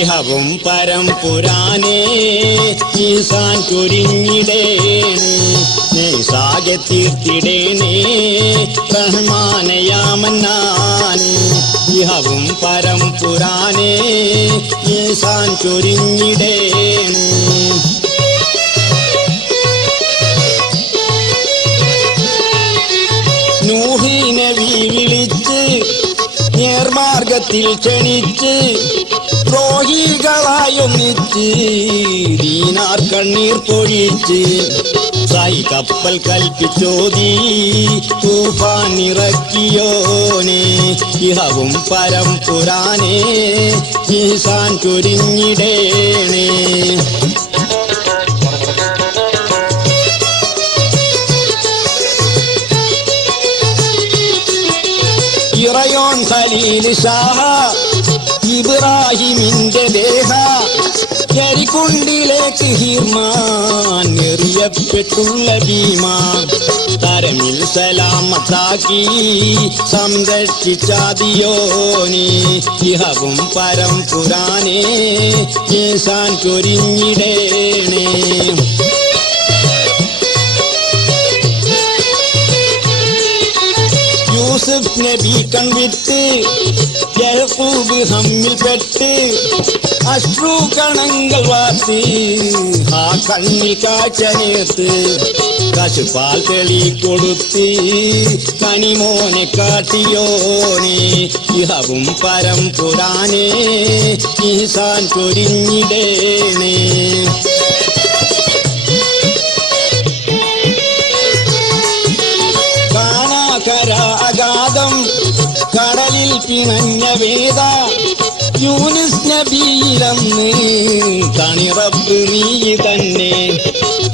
ഇഹവും പരം പുരാനേ ഈസാൻ ചൊരിഞ്ഞിടേണേ നേസാകെ തീർത്തിടേണേ റഹ്മാനയാമന്നാനേ ഇഹവും പരം പുരാനേ ഈസാൻ ചൊരിഞ്ഞിടേണേ നൂഹ് നബി വിളിച്ച് നേർമാർഗത്തിൽ ക്ഷണിച്ച് ദ്രോഹികളായൊന്നിച്ച് ദീനാർ കണ്ണീർ പൊഴിച്ച് സായി കപ്പൽ കൽപ്പിച്ചോതി തൂഫാൻ ഇറക്കിയോനെ ഇഹവും പരം പുരാനേ ഈസാൻ ചൊരിഞ്ഞിടേണേ ഇറയോൻ ഖലീൽ ഷാഹ ഇബ്രാഹിമിന്റെ ദേഹ കരിക്കുണ്ടിലേക്ക് ഹീർമാൻ എറിയപ്പെട്ടുള്ള ഭീമാൻ തരമിൽ സലാമത്താക്കി സംരക്ഷിച്ചാതിയോനെ ഇഹവും പരം പുരാനേ ഈസാൻ ചൊരിഞ്ഞിടേണേ യൂസുഫ് നബി കൺവിട്ട് യഹൂബ് ഹമ്മിൽപ്പെട്ട് അശ്രു കണങ്ങൾ വാർത്ത് ആ കണ്ണിൽ കാഴ്ച നേർത്ത് കശുപാൽ തെളി കൊടുത്ത് കനിമോനെ കാട്ടിയോനെ ഇഹവും പരം പുരാനേ ഈസാൻ ചൊരിഞ്ഞിടേണേ കാണാകര അഗാധം കടലിൽ പിണഞ്ഞ വേദ യൂനുസ് നബിയിലന്ന് തണിറബ് നീ തന്നെ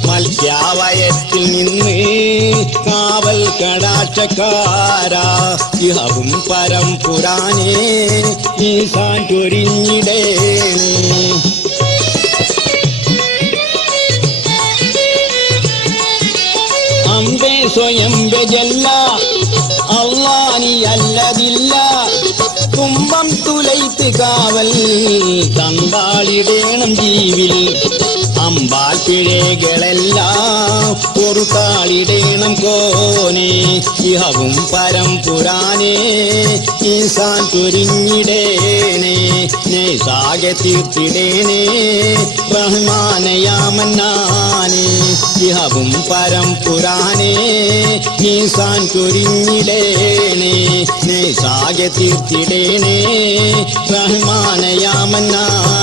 മത്സ്യാവയത്തിൽ നിന്ന് കാവൽ കടാക്ഷക്കാരാ ഇഹവും പരം പുരാനേ ഈസാൻ ചൊരിഞ്ഞിടേണേ അമ്പേ സ്വയം ജല്ല അള്ളാനി അല്ലതില്ല കുംഭം തുലൈത്ത് കാവൽ തമ്പാളിടേണം ജീവിൽ അമ്പാൽ പിഴകളെല്ലാം പൊറുത്താളിടേണം കോനെ ഇഹവും പരം പുരാനേ ഈസാൻ ചൊരിഞ്ഞിടേണേ നേസാകെ തീർത്തിടേണേ റഹ്മാനയാമന്നാനേ ഇഹവും പരം പുരാനേ ഈസാൻ ചൊരിഞ്ഞിടേണേ നേസാകെ തീർത്തിടേണേ റഹ്മാനയാമന്നാനേ